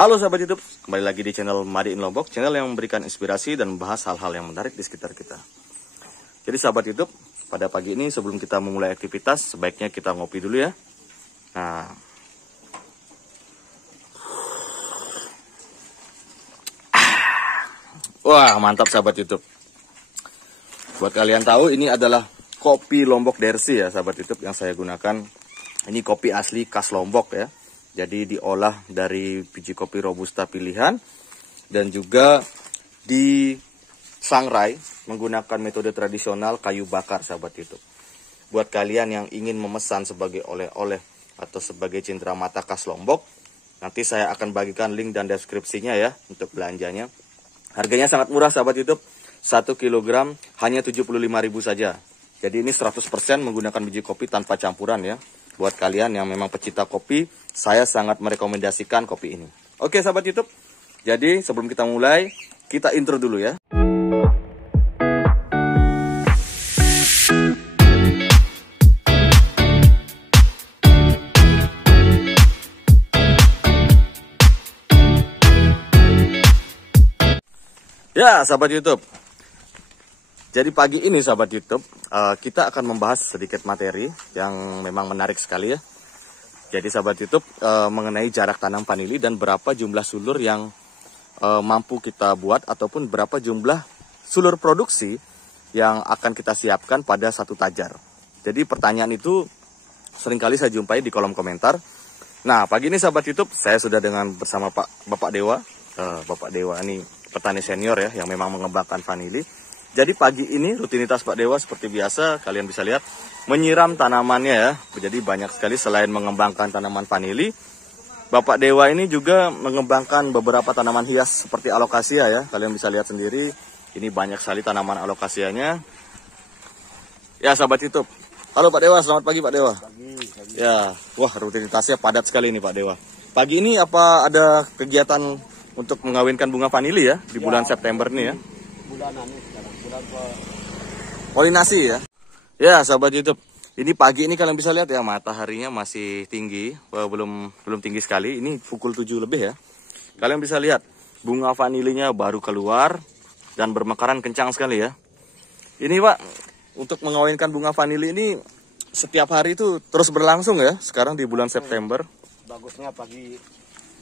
Halo sahabat YouTube, kembali lagi di channel Made in Lombok, channel yang memberikan inspirasi dan membahas hal-hal yang menarik di sekitar kita. Jadi sahabat YouTube, pada pagi ini sebelum kita memulai aktivitas, sebaiknya kita ngopi dulu ya. Nah, wah mantap sahabat YouTube. Buat kalian tahu, ini adalah kopi Lombok Dersi ya sahabat YouTube yang saya gunakan. Ini kopi asli khas Lombok ya. Jadi diolah dari biji kopi robusta pilihan dan juga disangrai menggunakan metode tradisional kayu bakar sahabat YouTube. Buat kalian yang ingin memesan sebagai oleh-oleh atau sebagai cindera mata khas Lombok, nanti saya akan bagikan link dan deskripsinya ya untuk belanjanya. Harganya sangat murah sahabat YouTube, 1 kg hanya 75.000 saja. Jadi ini 100% menggunakan biji kopi tanpa campuran ya. Buat kalian yang memang pecinta kopi, saya sangat merekomendasikan kopi ini. Oke sahabat YouTube, jadi sebelum kita mulai, kita intro dulu ya. Ya sahabat YouTube, jadi pagi ini sahabat YouTube, kita akan membahas sedikit materi yang memang menarik sekali ya. Jadi sahabat YouTube, mengenai jarak tanam vanili dan berapa jumlah sulur yang mampu kita buat ataupun berapa jumlah sulur produksi yang akan kita siapkan pada satu tajar. Jadi pertanyaan itu seringkali saya jumpai di kolom komentar. Nah pagi ini sahabat YouTube, saya sudah bersama Bapak Dewa. Bapak Dewa ini petani senior ya yang memang mengembangkan vanili. Jadi pagi ini rutinitas Pak Dewa seperti biasa, kalian bisa lihat menyiram tanamannya ya. Jadi banyak sekali selain mengembangkan tanaman vanili, Bapak Dewa ini juga mengembangkan beberapa tanaman hias seperti alokasia ya. Kalian bisa lihat sendiri, ini banyak sekali tanaman alokasianya. Ya sahabat YouTube, halo Pak Dewa, selamat pagi Pak Dewa. Pagi. Ya, wah rutinitasnya padat sekali nih Pak Dewa. Pagi ini apa ada kegiatan untuk mengawinkan bunga vanili ya di bulan September nih ya? Bulan sekarang, bulan polinasi ya. Ya sahabat YouTube, ini pagi ini kalian bisa lihat ya mataharinya masih tinggi, belum tinggi sekali. Ini pukul 7 lebih ya. Kalian bisa lihat bunga vanilinya baru keluar dan bermekaran kencang sekali ya. Ini Pak, untuk mengawinkan bunga vanili ini setiap hari itu terus berlangsung ya. Sekarang di bulan September. Bagusnya pagi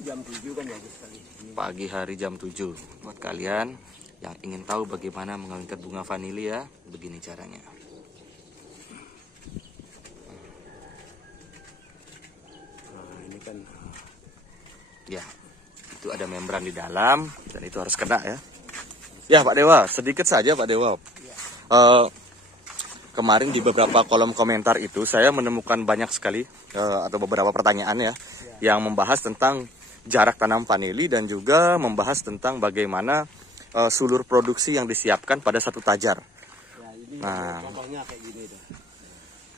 jam 7 kan bagus sekali. Pagi hari jam 7. Buat kalian yang ingin tahu bagaimana mengawinkan bunga vanili ya, begini caranya. Nah, ini kan Ya, itu ada membran di dalam dan itu harus kena ya. Ya Pak Dewa, sedikit saja Pak Dewa. Kemarin di beberapa kolom komentar itu saya menemukan banyak sekali atau beberapa pertanyaan ya yang membahas tentang jarak tanam vanili dan juga membahas tentang bagaimana sulur produksi yang disiapkan pada satu tajar. ya, ini Nah. contohnya kayak gini dah.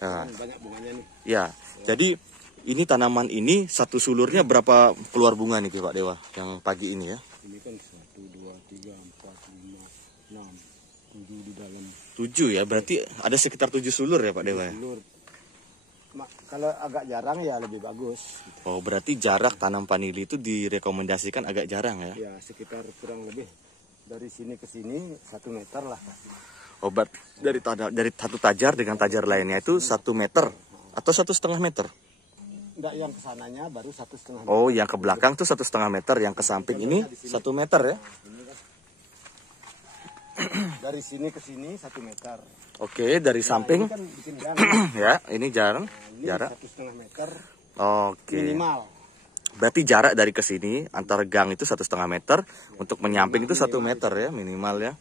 Nah, Kan banyak bunganya nih. ya, jadi ini tanaman ini satu sulurnya berapa keluar bunga nih Pak Dewa yang pagi ini ya? Ini kan 1, 2, 3, 4, 5, 6, 7 di dalam 7 ya, berarti ada sekitar 7 sulur ya Pak Dewa ya? telur. Kalau agak jarang ya lebih bagus. Oh, berarti jarak tanam vanili itu direkomendasikan agak jarang ya? Ya sekitar kurang lebih dari sini ke sini 1 meter lah. Obat dari satu tajar dengan tajar lainnya itu 1 meter atau 1,5 meter? Enggak, yang kesananya baru 1,5 meter. Oh, yang ke belakang tuh 1,5 meter, yang ke samping ini 1 meter ya? Dari sini ke sini 1 meter. Oke, dari samping Ini kan bikin gang. ya, ini jarang Ini jarak. 1,5 meter Oke. minimal. Berarti jarak dari ke sini antar gang itu 1,5 meter, untuk menyamping itu 1 meter ya minimal ya.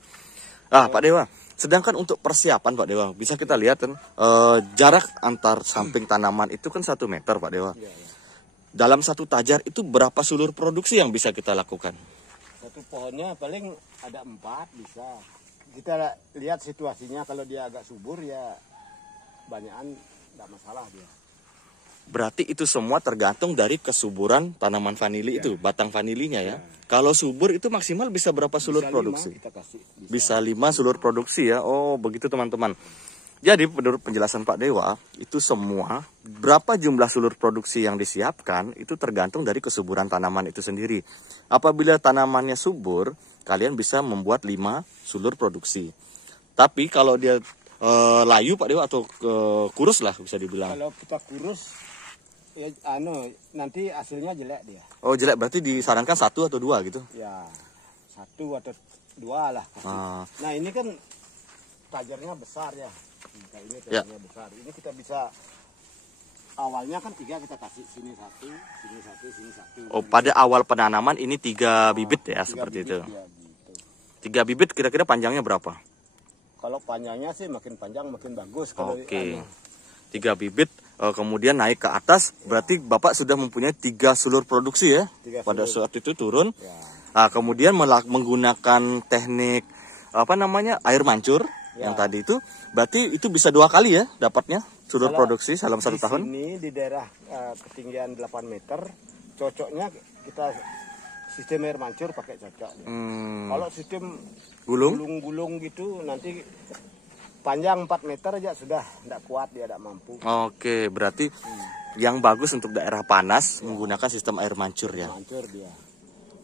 Ah Pak Dewa, sedangkan untuk persiapan Pak Dewa, bisa kita lihat kan jarak antar samping tanaman itu kan 1 meter Pak Dewa. Ya, ya. Dalam satu tajar itu berapa sulur produksi yang bisa kita lakukan? Satu pohonnya paling ada 4 bisa. Kita lihat situasinya, kalau dia agak subur ya banyakan enggak masalah dia. Berarti itu semua tergantung dari kesuburan tanaman vanili Ya. itu, batang vanilinya ya. Kalau subur itu maksimal bisa berapa sulur Bisa 5 produksi? kita kasih. Bisa 5 sulur produksi ya. Oh, begitu teman-teman. Jadi menurut penjelasan Pak Dewa, itu semua berapa jumlah sulur produksi yang disiapkan itu tergantung dari kesuburan tanaman itu sendiri. Apabila tanamannya subur, kalian bisa membuat 5 sulur produksi. Tapi kalau dia layu Pak Dewa atau kurus lah bisa dibilang. Kalau kita kurus, ya, nanti hasilnya jelek dia. Oh jelek, berarti disarankan 1 atau 2 gitu? Ya 1 atau 2 lah. Nah ini kan tajarnya besar ya. Nah, ini tajarnya besar. Ini kita bisa awalnya kan 3 kita kasih, sini 1, sini 1, sini 1. Oh pada awal penanaman ini 3 bibit ya, 3 seperti bibit, itu. Ya, gitu. 3 bibit kira-kira panjangnya berapa? Kalau panjangnya sih makin panjang makin bagus. Oke. 3 bibit kemudian naik ke atas, berarti Bapak sudah mempunyai 3 sulur produksi ya. Pada saat itu turun. Ya. Nah, kemudian menggunakan teknik air mancur yang tadi itu, berarti itu bisa 2 kali ya dapatnya sulur produksi dalam 1 tahun. Ini di daerah ketinggian 8 meter, cocoknya kita sistem air mancur pakai cocok. Kalau sistem gulung gitu nanti panjang 4 meter aja sudah tidak kuat, dia tidak mampu. Oke, berarti yang bagus untuk daerah panas menggunakan sistem air mancur ya. Mancur dia.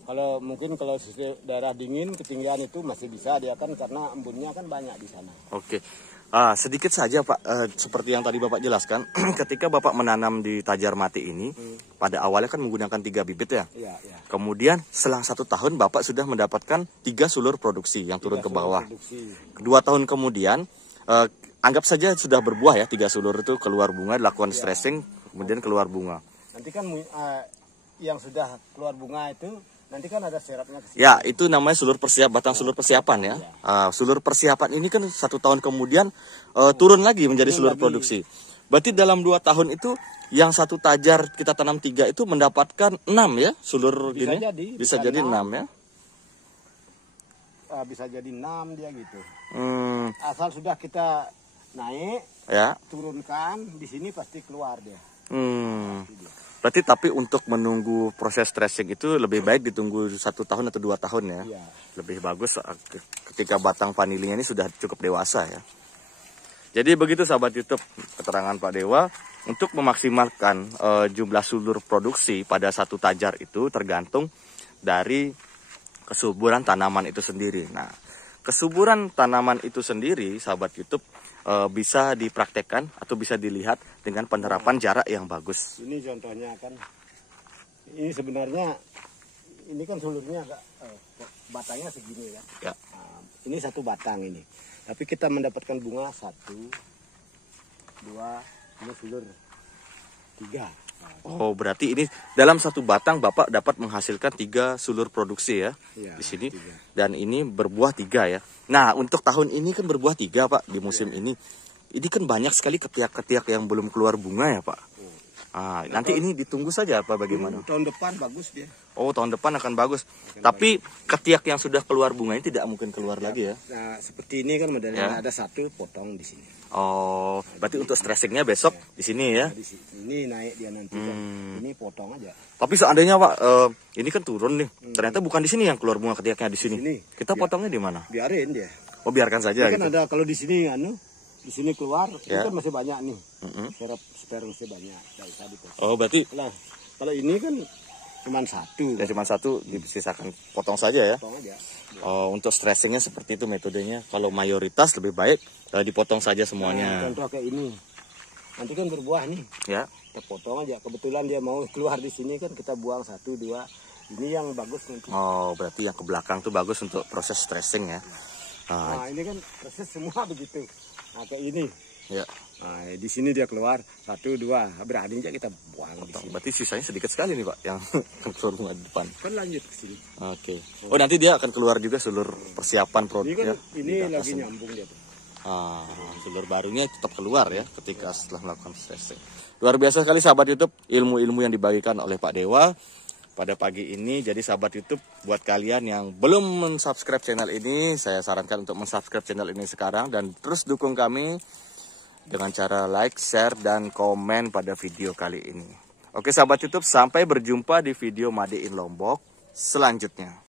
Kalau sistem daerah dingin ketinggian itu masih bisa dia kan, karena embunnya kan banyak di sana. Oke. Sedikit saja Pak, seperti yang tadi Bapak jelaskan, ketika Bapak menanam di Tajar Mati ini, pada awalnya kan menggunakan 3 bibit ya. Iya. Kemudian selang 1 tahun Bapak sudah mendapatkan 3 sulur produksi yang turun ke bawah. 2 tahun kemudian, anggap saja sudah berbuah ya, 3 sulur itu keluar bunga, dilakukan stressing, kemudian keluar bunga. Nanti kan yang sudah keluar bunga itu, nanti kan ada serapnya ke sini. Ya, itu namanya sulur batang sulur persiapan ya. Sulur persiapan ini kan 1 tahun kemudian turun lagi menjadi sulur produksi. Berarti dalam 2 tahun itu yang 1 tajar kita tanam 3 itu mendapatkan 6 ya sulur bisa gini. Bisa jadi 6 ya. Bisa jadi 6 dia gitu. Asal sudah kita naik, turunkan di sini pasti keluar dia. Berarti tapi untuk menunggu proses stressing itu lebih baik ditunggu 1 tahun atau 2 tahun ya. Iya. Lebih bagus ketika batang vanilinya ini sudah cukup dewasa ya. Jadi begitu sahabat YouTube, keterangan Pak Dewa, untuk memaksimalkan jumlah sulur produksi pada 1 tajar itu tergantung dari kesuburan tanaman itu sendiri. Nah, kesuburan tanaman itu sendiri sahabat YouTube bisa dipraktekkan atau bisa dilihat dengan penerapan jarak yang bagus. Ini contohnya kan, ini sebenarnya ini kan sulurnya agak batangnya segini kan. Ya. Ini 1 batang ini, tapi kita mendapatkan bunga 1, 2, ini sulur 3. Oh, berarti ini dalam 1 batang Bapak dapat menghasilkan 3 sulur produksi ya, di sini. 3. Dan ini berbuah 3 ya. Nah, untuk tahun ini kan berbuah 3 Pak di musim ini. Ini kan banyak sekali ketiak-ketiak yang belum keluar bunga ya Pak. Nanti ini ditunggu saja apa bagaimana? Tahun depan bagus dia. Oh, tahun depan akan bagus. Tapi ketiak yang sudah keluar bunga ini tidak mungkin keluar lagi ya. Nah, seperti ini kan modelnya ada 1 potong di sini. Oh, berarti untuk stressingnya besok di sini ya? Nah, di sini naik dia nanti kan. Ini potong aja. Tapi seandainya Pak, ini kan turun nih. Ternyata bukan di sini yang keluar bunga ketiaknya di sini. Kita potongnya di mana? Biarin dia. Oh, biarkan saja. Ini kan ada kalau di sini di sini keluar, ini kan masih banyak nih. Serap sperm masih banyak. Tidak usah dipotong. Oh, berarti kalau ini kan cuma 1. Ya cuma 1, disisakan potong saja ya. Potong aja. Oh, untuk stressingnya seperti itu metodenya. Kalau mayoritas lebih baik dipotong saja semuanya. Contoh kayak ini, nanti kan berbuah nih. Ya. Kita potong aja. Kebetulan dia mau keluar di sini kan kita buang 1, 2. Ini yang bagus nanti. Oh, berarti yang ke belakang tuh bagus untuk proses stressing ya. Nah, ini kan proses semua begitu. Nah, kayak ini. Ya. Nah, di sini dia keluar 1, 2. Berani aja kita buang di sini. Berarti sisanya sedikit sekali nih Pak yang keluar bunga di depan. Kan lanjut ke sini. Oke. Oh, nanti dia akan keluar juga sulur persiapan produk ini kan, ya. Ini lagi nyambung dia tuh. Sulur barunya tetap keluar ya ketika setelah melakukan stressing. Luar biasa sekali sahabat YouTube ilmu-ilmu yang dibagikan oleh Pak Dewa pada pagi ini. Jadi sahabat YouTube, buat kalian yang belum mensubscribe channel ini, saya sarankan untuk mensubscribe channel ini sekarang dan terus dukung kami dengan cara like, share, dan komen pada video kali ini. Oke sahabat YouTube, sampai berjumpa di video Made in Lombok selanjutnya.